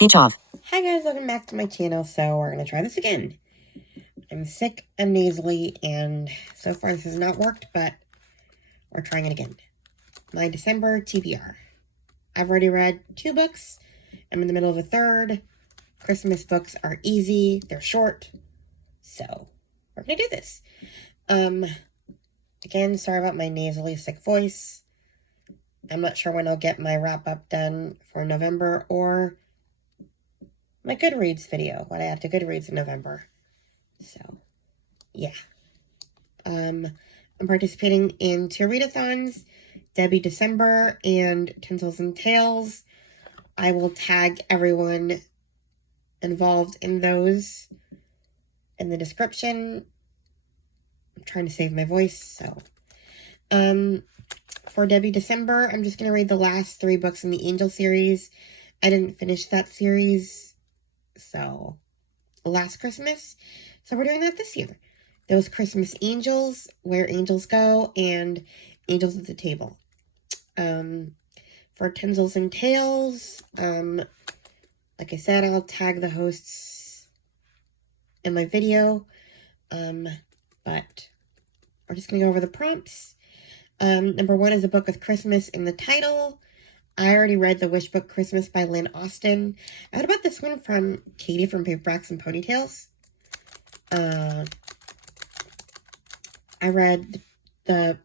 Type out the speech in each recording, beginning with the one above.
Speech off. Hi guys, welcome back to my channel. So we're going to try this again. I'm sick and nasally, and so far this has not worked, but we're trying it again. My December TBR. I've already read 2 books. I'm in the middle of a 3rd. Christmas books are easy. They're short. So we're going to do this. Again, sorry about my nasally sick voice. I'm not sure when I'll get my wrap-up done for November or my Goodreads video, what I add to Goodreads in November. So, yeah. I'm participating in 2 readathons, Debbie December and Tinsels and Tales. I will tag everyone involved in those in the description. I'm trying to save my voice, so. For Debbie December, I'm just going to read the last 3 books in the Angel series. I didn't finish that series, so, last Christmas. So we're doing that this year. Those Christmas Angels, Where Angels Go, and Angels at the Table. For Tinsels and Tales, like I said, I'll tag the hosts in my video. But we're just going to go over the prompts. Number 1 is a book with Christmas in the title. I already read The Wish Book Christmas by Lynn Austen. I heard about this one from Katie from Paperbacks and Ponytails. I read this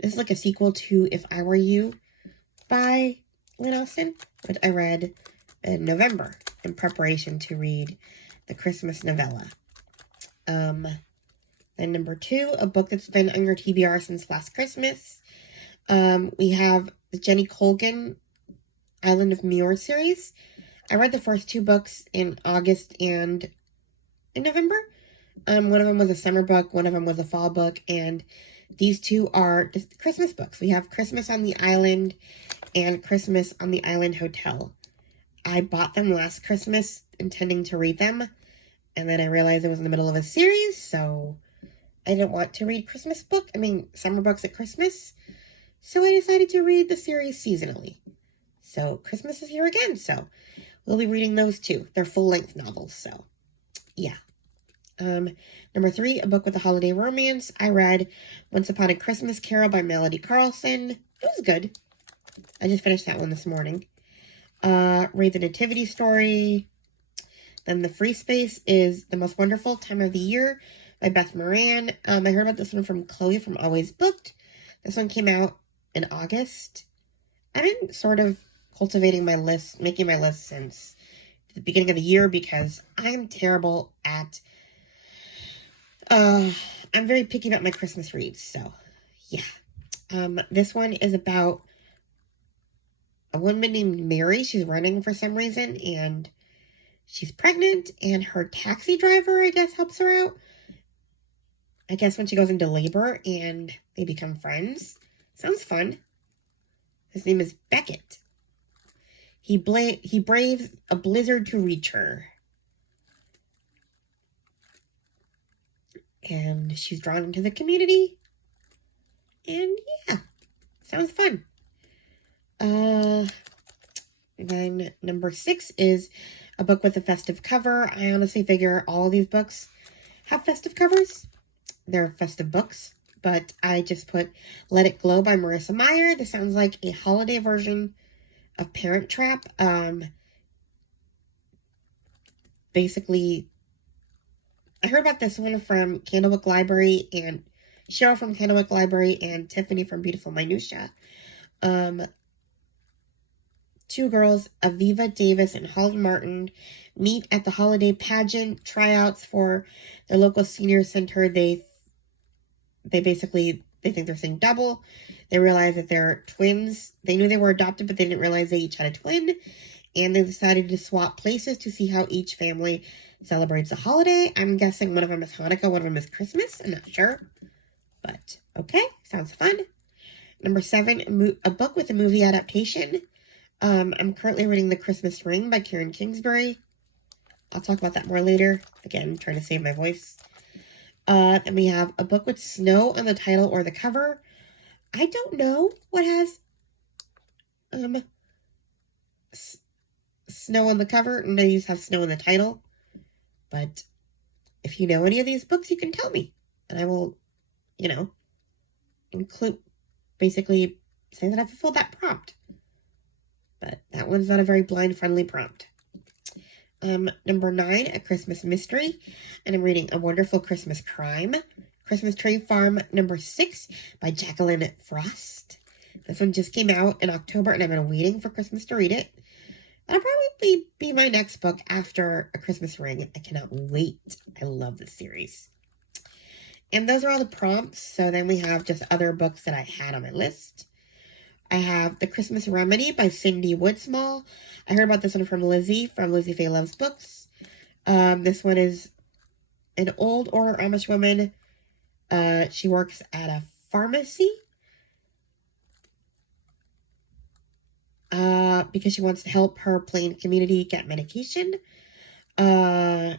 is like a sequel to If I Were You by Lynn Austen, which I read in November in preparation to read the Christmas novella. Then number 2, a book that's been on your TBR since last Christmas. We have the Jenny Colgan Island of Muir series. I read the first 2 books in August and in November. One of them was a summer book, one of them was a fall book, and these 2 are just Christmas books. We have Christmas on the Island and Christmas on the Island Hotel. I bought them last Christmas intending to read them, and then I realized it was in the middle of a series, so I didn't want to read summer books at Christmas, so I decided to read the series seasonally. So Christmas is here again, so we'll be reading those 2. They're full-length novels, so yeah. Number 3, a book with a holiday romance. I read Once Upon a Christmas Carol by Melody Carlson. It was good. I just finished that one this morning. Read The Nativity Story. Then The Free Space is The Most Wonderful Time of the Year by Beth Moran. I heard about this one from Chloe from Always Booked. This one came out in August. I've been sort of cultivating my list, making my list since the beginning of the year because I'm terrible at I'm very picky about my Christmas reads, so, yeah. This one is about a woman named Mary. She's running for some reason, and she's pregnant, and her taxi driver, I guess, helps her out. I guess when she goes into labor, and they become friends. Sounds fun. His name is Beckett. He braves a blizzard to reach her. And she's drawn into the community. And yeah, sounds fun. Then number 6 is a book with a festive cover. I honestly figure all these books have festive covers. They're festive books, but I just put Let It Glow by Marissa Meyer. This sounds like a holiday version of Parent Trap. Basically, I heard about this one from Candlewick Library and Cheryl from Candlewick Library and Tiffany from Beautiful Minutia. 2 girls, Aviva Davis and Holland Martin, meet at the holiday pageant tryouts for their local senior center. They think they're seeing double. They realize that they're twins. They knew they were adopted, but they didn't realize they each had a twin. And they decided to swap places to see how each family celebrates the holiday. I'm guessing one of them is Hanukkah, one of them is Christmas. I'm not sure. But, okay, sounds fun. Number 7, a book with a movie adaptation. I'm currently reading The Christmas Ring by Karen Kingsbury. I'll talk about that more later. Again, trying to save my voice. Then we have a book with snow on the title or the cover. I don't know what has snow on the cover, and these have snow in the title. But if you know any of these books, you can tell me. And I will, include, basically say that I fulfilled that prompt. But that one's not a very blind-friendly prompt. Number 9, A Christmas Mystery. And I'm reading A Wonderful Christmas Crime. Christmas Tree Farm number 6 by Jacqueline Frost. This one just came out in October, and I've been waiting for Christmas to read it. That'll probably be my next book after A Christmas Ring. I cannot wait. I love this series. And those are all the prompts. So then we have just other books that I had on my list. I have The Christmas Remedy by Cindy Woodsmall. I heard about this one from Lizzie Faye Loves Books. This one is an old order Amish woman. She works at a pharmacy. Because she wants to help her plain community get medication. And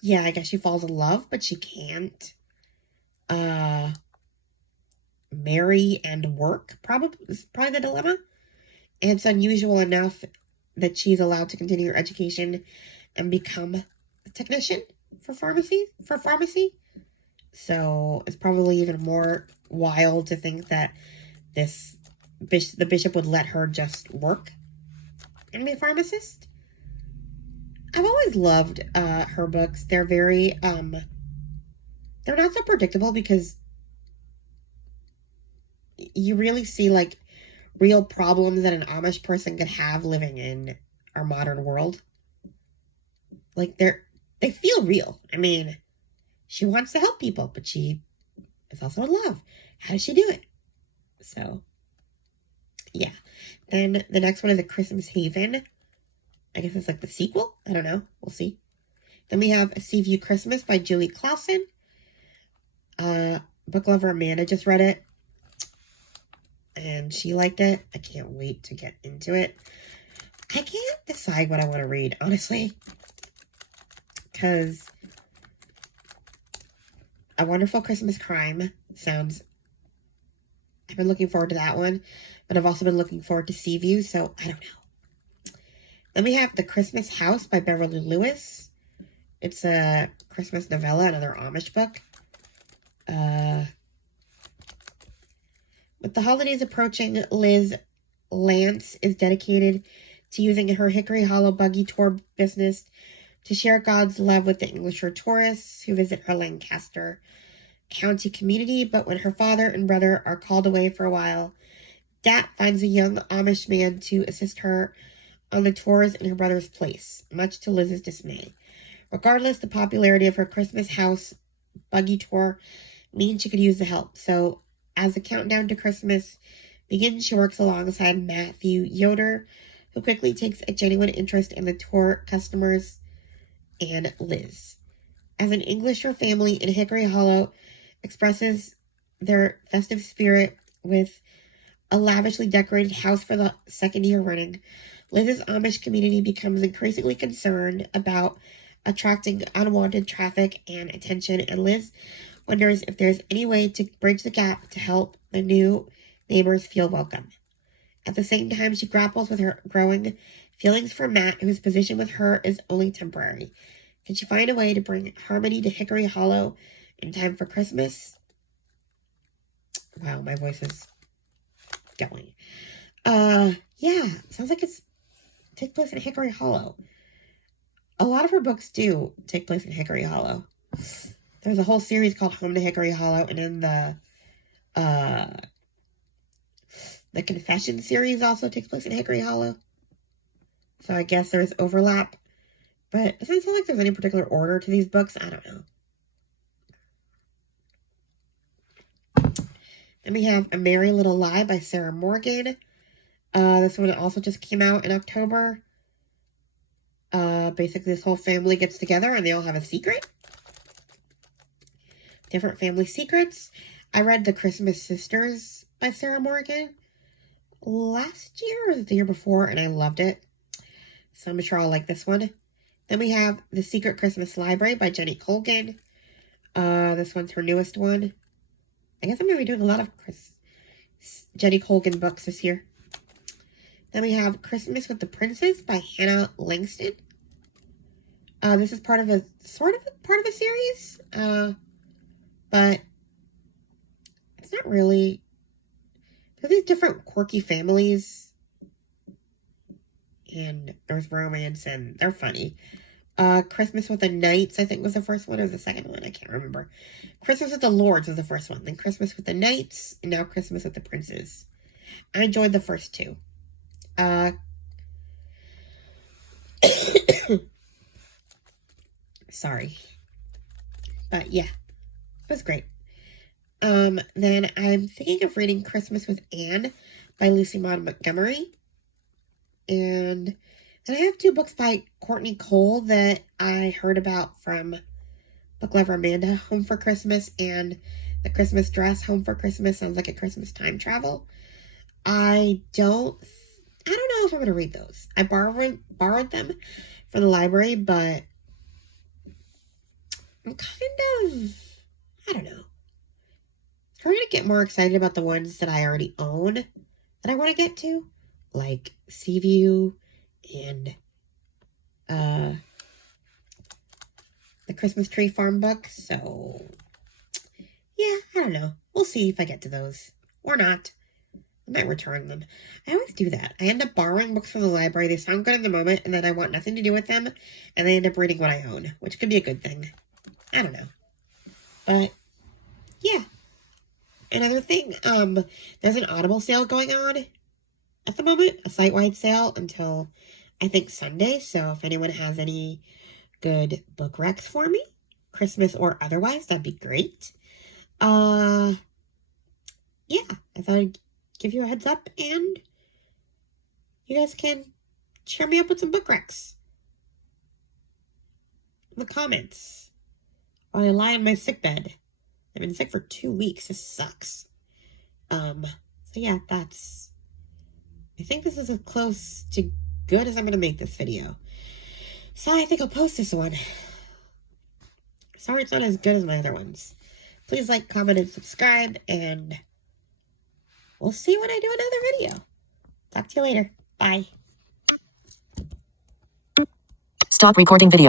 yeah, I guess she falls in love, but she can't marry and work. Is probably the dilemma. And it's unusual enough that she's allowed to continue her education and become a technician for pharmacy. So it's probably even more wild to think that the bishop would let her just work and be a pharmacist. I've always loved her books. They're very, they're not so predictable because you really see, like, real problems that an Amish person could have living in our modern world. Like, they feel real. I mean, she wants to help people, but she is also in love. How does she do it? So, yeah. Then the next one is A Christmas Haven. I guess it's like the sequel. I don't know. We'll see. Then we have A Seaview Christmas by Julie Clausen. Book lover Amanda just read it. And she liked it. I can't wait to get into it. I can't decide what I want to read, honestly. Because A Wonderful Christmas Crime sounds... I've been looking forward to that one. But I've also been looking forward to Seaview, so I don't know. Then we have The Christmas House by Beverly Lewis. It's a Christmas novella, another Amish book. With the holidays approaching, Liz Lance is dedicated to using her Hickory Hollow buggy tour business to share God's love with the Englisher tourists who visit her Lancaster County community. But when her father and brother are called away for a while, Dat finds a young Amish man to assist her on the tours in her brother's place, much to Liz's dismay. Regardless, the popularity of her Christmas house buggy tour means she could use the help. So, as the countdown to Christmas begins, she works alongside Matthew Yoder, who quickly takes a genuine interest in the tour customers and Liz. As an Englisher family in Hickory Hollow expresses their festive spirit with a lavishly decorated house for the second year running, Liz's Amish community becomes increasingly concerned about attracting unwanted traffic and attention, and Liz wonders if there's any way to bridge the gap to help the new neighbors feel welcome. At the same time, she grapples with her growing feelings for Matt, whose position with her is only temporary. Can she find a way to bring harmony to Hickory Hollow in time for Christmas? Wow, my voice is going. Yeah, sounds like it's take place in Hickory Hollow. A lot of her books do take place in Hickory Hollow. There's a whole series called Home to Hickory Hollow, and then the Confession series also takes place in Hickory Hollow. So I guess there's overlap. But it doesn't sound like there's any particular order to these books. I don't know. Then we have A Merry Little Lie by Sarah Morgan. This one also just came out in October. Basically, this whole family gets together and they all have a secret. Different family secrets. I read The Christmas Sisters by Sarah Morgan last year or the year before, and I loved it. So I'm sure I'll like this one. Then we have The Secret Christmas Library by Jenny Colgan. This one's her newest one. I guess I'm going to be doing a lot of Jenny Colgan books this year. Then we have Christmas with the Princes by Hannah Langston. This is part of a series, but it's not really. There's these different quirky families, and there's romance, and they're funny. Christmas with the Knights, I think, was the first one, or the second one, I can't remember. Christmas with the Lords was the first one, then Christmas with the Knights, and now Christmas with the Princes. I enjoyed the first two. Sorry. But yeah, it was great. Then I'm thinking of reading Christmas with Anne by Lucy Maud Montgomery. And then I have 2 books by Courtney Cole that I heard about from Book Lover Amanda, Home for Christmas, and The Christmas Dress, Home for Christmas. Sounds like a Christmas time travel. I don't know if I'm going to read those. I borrowed them from the library, but I'm kind of, I don't know. I'm going to get more excited about the ones that I already own that I want to get to, like Seaview and the Christmas Tree Farm book. So, yeah, I don't know. We'll see if I get to those or not. I might return them. I always do that. I end up borrowing books from the library. They sound good in the moment, and then I want nothing to do with them, and I end up reading what I own, which could be a good thing. I don't know. But, yeah. Another thing, there's an Audible sale going on at the moment, a site-wide sale until, I think, Sunday. So if anyone has any good book recs for me, Christmas or otherwise, that'd be great. Yeah, I thought I'd give you a heads up, and you guys can cheer me up with some book recs in the comments while I lie in my sick bed. I've been sick for 2 weeks. This sucks. So yeah, I think this is as close to good as I'm going to make this video. So I think I'll post this one. Sorry it's not as good as my other ones. Please like, comment, and subscribe, and we'll see when I do another video. Talk to you later. Bye. Stop recording video.